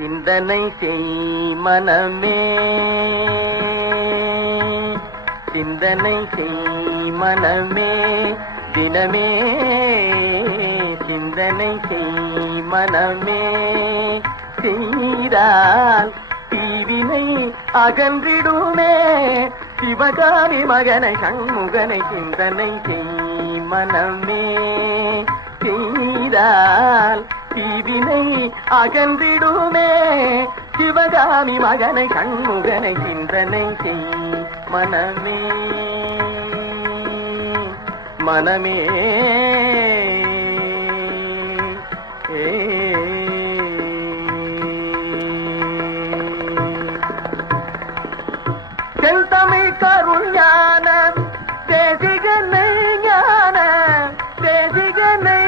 சிந்தனை செய் மனமே, சிந்தனை செய் மனமே, தினமே சிந்தனை செய் மனமே. செய்தால் தீவினை அகன்றிடுமே, சிவகாமி மகனை சண்முகனை சிந்தனை செய் மனமே. செய்தால் தீவினை அகன்றிடுமே, சிவகாமி மகனை சண்முகனை சிந்தனை செய் மனமே. மனமே செந்தமிழ் கருள் ஞான தேசிகனை, ஞான தேசிகனை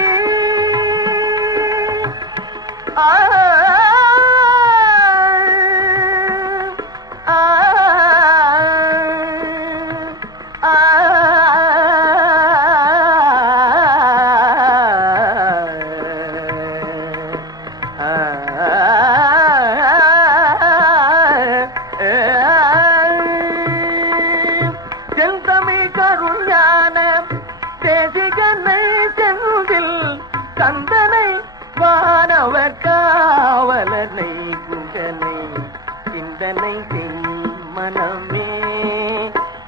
செந்தமிழ் கருள் ஞான தேசிகனை செந்தில் கந்தனை வானவர் காவலனை குகனை சிந்தனை செய் மனமே.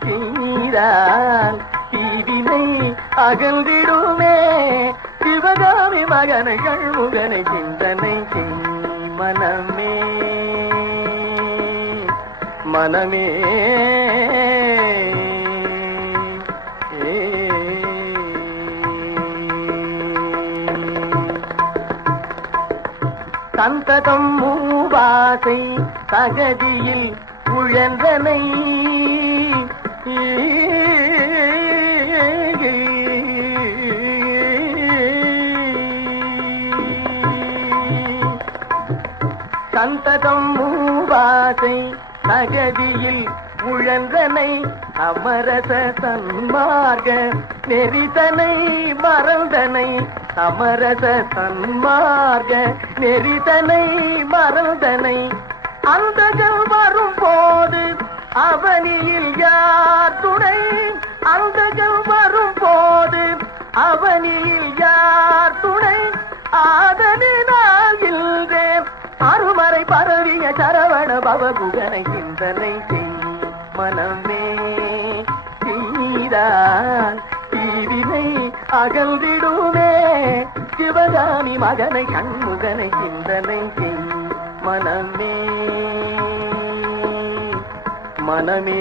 செய்தால் தீவினை அகன்றிடுமே, சிவகாமி மகனை சண்முகனை சிந்தனை செய் மனமே. மனமே சந்ததம் மூவாசை தகதியில் உழன்றனை, சந்ததம் மூவாசை தகதியில் உழன்றனை, அமரச சன்மார்க நெறிதனை மறந்தனை, அமரச சன்மார்க நெறிதனை மறந்தனை. அந்தகள் வரும் போது அவனியில் யார் துணை, அந்தகள் வரும் போது அவனியில் யார் துணை. ஆதனினால் இல்றேன் அருமறை பரவிய சரவண பவகுகனை சிந்தனை செய் மனமே. செய்தால் தீவினை அகன்றிடுமே, சிவகாமி மகனை சண்முகனை சிந்தனை செய் மனமே. மனமே